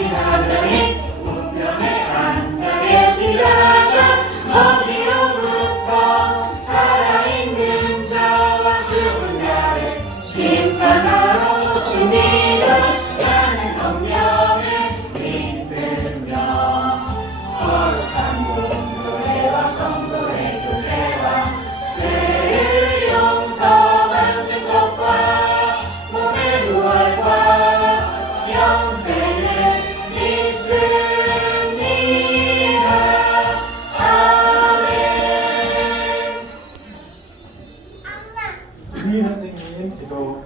아버지 하늘의 운명의 김희 선생님 기도.